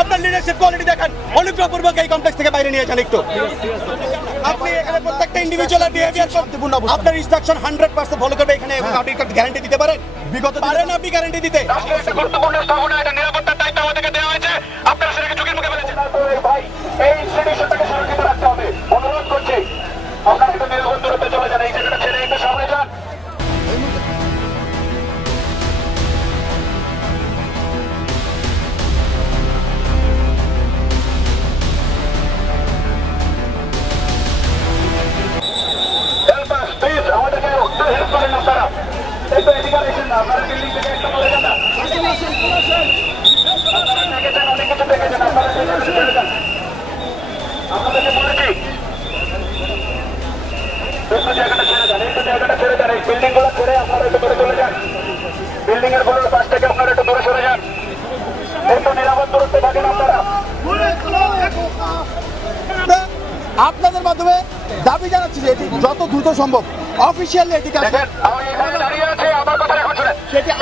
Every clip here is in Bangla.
আপনার লিডারশিপ কোয়ালিটি দেখান, অনুগ্রহপূর্বক এই কমপ্লেক্স থেকে বাইরে নিয়ে যান একটু। আপনি এখানে প্রত্যেকটা ইন্ডিভিজুয়াল বিহেভিয়ার শান্তিপূর্ণ, আপনার ইনস্ট্রাকশন 100% ফলো করবে এখানে, আপনি গ্যারান্টি দিতে পারেন? বিগত পারেন আপনি গ্যারান্টি দিতে? গুরুত্বপূর্ণ স্থাপনা, এটা নিরাপত্তার দায়িত্ব আমাদেরকে দেওয়া হয়েছে, আপনারা সেটাকে ঝুঁকির মুখে ফেলেছেন। ভাই, এই ইনস্টিটিউশনটাকে সুরক্ষিত রাখতে হবে, অনুরোধ করছি আপনারা একটু নিরাপদ দূরত্বে চলে যান, এই জায়গাটা ছেড়ে একটু সামনে যান। বিল্ডিং এর ফলোর পাশ থেকে আপনারা একটু দূরে সরে যান, একটু নিরাপদ দূরত্বে থাকেন আপনারা। আপনাদের মাধ্যমে দাবি জানাচ্ছি যে এটি যত দ্রুত সম্ভব অফিসিয়ালি এটি দেখেন, আমি এখানে দাঁড়িয়ে আছি, আমার কথা এখন শুনেন,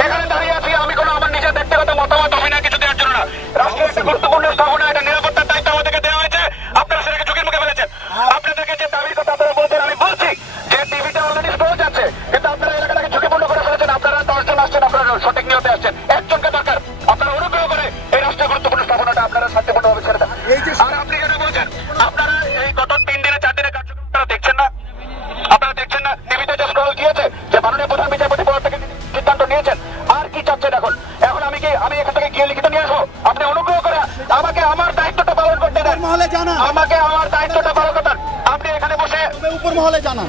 এখানে দাঁড়িয়ে আছি আমি কোনো আমার নিজের ব্যক্তিগত মতামত অভিনয় কিছু দেওয়ার জন্য না। রাষ্ট্রের একটা গুরুত্বপূর্ণ স্থাপনা, এটা নিরাপত্তার দায়িত্ব আমাদেরকে দেওয়া হয়েছে, আপনারা সেটাকে ঝুঁকির মুখে ফেলেছেন। আপনাদেরকে যে দাবির কথা আপনারা বলছেন, আমি বলছি যে টিভিটা অলরেডি স্লো যাচ্ছে, কিন্তু আপনারা এলাকাটাকে ঝুঁকিপূর্ণ করে ফেলেছেন। আপনারা 10 জন আসছেন, আপনারা সঠিক নিয়তে আসছেন, একজনকে দরকার। আপনারা অনুগ্রহ করে এই রাষ্ট্রের গুরুত্বপূর্ণ স্থাপনাটা আপনারা শান্তিপূর্ণভাবে ছেড়ে দেন। আর আপনি যেটা বলছেন, আপনারা এই গত 3 দিনে 4 দিনের কার্যক্রম আপনারা দেখছেন না, আপনারা দেখছেন না, টিভিতে যে স্ক্রল গিয়েছে যে মাননীয় প্রধান বিচারপতি পদ থেকে সিদ্ধান্ত নিয়েছেন, আর কি চাচ্ছেন এখন? এখন আমি এখান থেকে গিয়ে লিখিত নিয়ে আসবো? আপনি অনুগ্রহ করে আমাকে আমার দায়িত্বটা পালন করতে দেন, মহলে জানান, আমাকে আমার দায়িত্বটা পালন করতে দেন। আপনি এখানে বসে উপর মহলে জানান,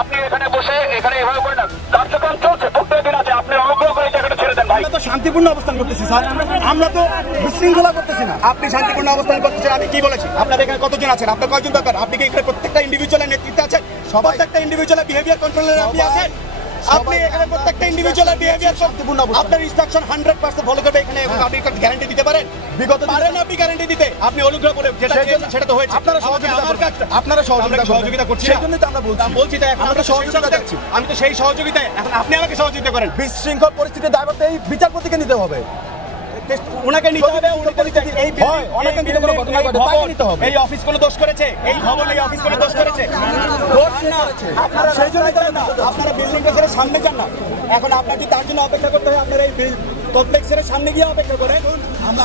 আপনি এখানে বসে এখানে এভাবে করে না, কার্যক্রম চলছে, প্রত্যেক দিন আছে, আপনি অনুগ্রহ করে জায়গাটা ছেড়ে দেন ভাই। আমরা তো শান্তিপূর্ণ অবস্থান করতেছি স্যার, আমরা তো বিশৃঙ্খলা করতেছি না। আপনি শান্তিপূর্ণ অবস্থান করতেছেন, আমি কি বলেছি? আপনার এখানে কতজন আছেন? আপনার কয়জন দরকার? আপনি কি এখানে প্রত্যেকটা ইন্ডিভিজুয়ালের নেতৃত্বে আছেন? প্রত্যেকটা ইন্ডিভিজুয়ালের বিহেভিয়ার কন্ট্রোলার আপনি আছেন? আপনি এখানে প্রত্যেকটা ইন্ডিভিজুয়ালের বিহেভিয়ার শান্তিপূর্ণ, আপনার ইনস্ট্রাকশন 100% ফলো করবে এখানে, এবং আপনি গ্যারান্টি দিতে পারেন? বিগত পারেন আপনি গ্যারান্টি দিতে? আপনি অনুগ্রহ করে যেটা চেয়েছেন সেটা তো হয়েছে। আপনারা সহযোগিতা করছি, সেই জন্যই তো আমরা বলছি তাই এখন আমরা সহযোগিতা করছি। আমি তো সেই সহযোগিতায়, এখন আপনি আমাকে সহযোগিতা করেন। বিশৃঙ্খল পরিস্থিতির দায়ভার এই বিচারপতিকে নিতে হবে, ওনাকে নিতে হবে। এই অফিস কোনো দোষ করেছে? এই ভবন, এই অফিস কোনো দোষ করেছে? দোষ না, আপনারা সেই জন্য আপনারা বিল্ডিংটা ছেড়ে সামনে যান না। এখন আপনার যদি তার জন্য অপেক্ষা করতে হয়, আপনারা এই কমপ্লেক্সের সামনে গিয়ে অপেক্ষা করেন,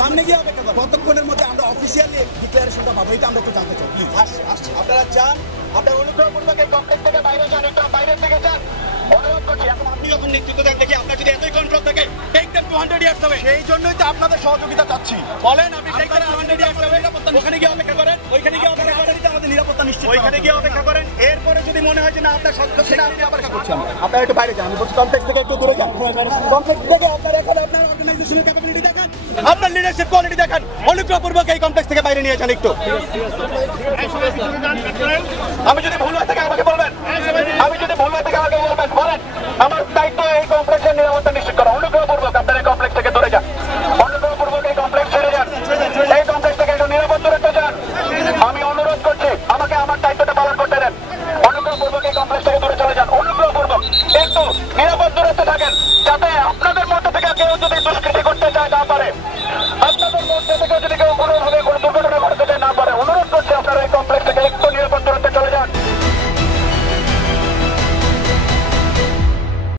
সামনে গিয়ে অপেক্ষা করেন। কতক্ষণের মধ্যে আমরা অফিসিয়ালি ডিক্লারেশনটা পাবো, এটা আমরা একটু জানতে চাই। আপনারা যান, আপনার অনুগ্রহপূর্বক এই কমপ্লেক্স থেকে বাইরে যান, একটু বাইরের থেকে যান, অনুরোধ করছি। এখন আপনি যখন নেতৃত্ব দেন, দেখি আপনার যদি এতই কন্ট্রোল থাকে, টেক দেম 200 ইয়ার্স হবে। সেই জন্যই তো আপনাদের সহযোগিতা চাচ্ছি। বলেন আপনি টেক দেম 200 ইয়ার্স হবে, ওখানে গিয়ে অপেক্ষা করেন, ওইখানে গিয়ে অপেক্ষা করেন, আমাদের নিরাপত্তা নিশ্চিত, ওইখানে গিয়ে অপেক্ষা করেন। এরপরে যদি মনে হয় যে না আপনার সত্য সেটা আপনি আবার করছেন, আপনারা একটু বাইরে যান। আমি বলছি কমপ্লেক্স থেকে একটু দূরে যান, কমপ্লেক্স থেকে আপনার এখানে আপনার অর্গানাইজেশনের ক্যাপাবিলিটি দেখান, আপনার লিডারশিপ কোয়ালিটি দেখান, অনুগ্রহপূর্বক এই কমপ্লেক্স থেকে বাইরে নিয়ে যান একটু। আমি যদি ভুল হয়ে থাকে আমাকে বলবেন, আমি যদি ভুল হয়ে থাকে আমাকে বলবেন, বলেন। আমার দায়িত্ব এই কমপ্লেক্সের নিরাপত্তা নিশ্চিত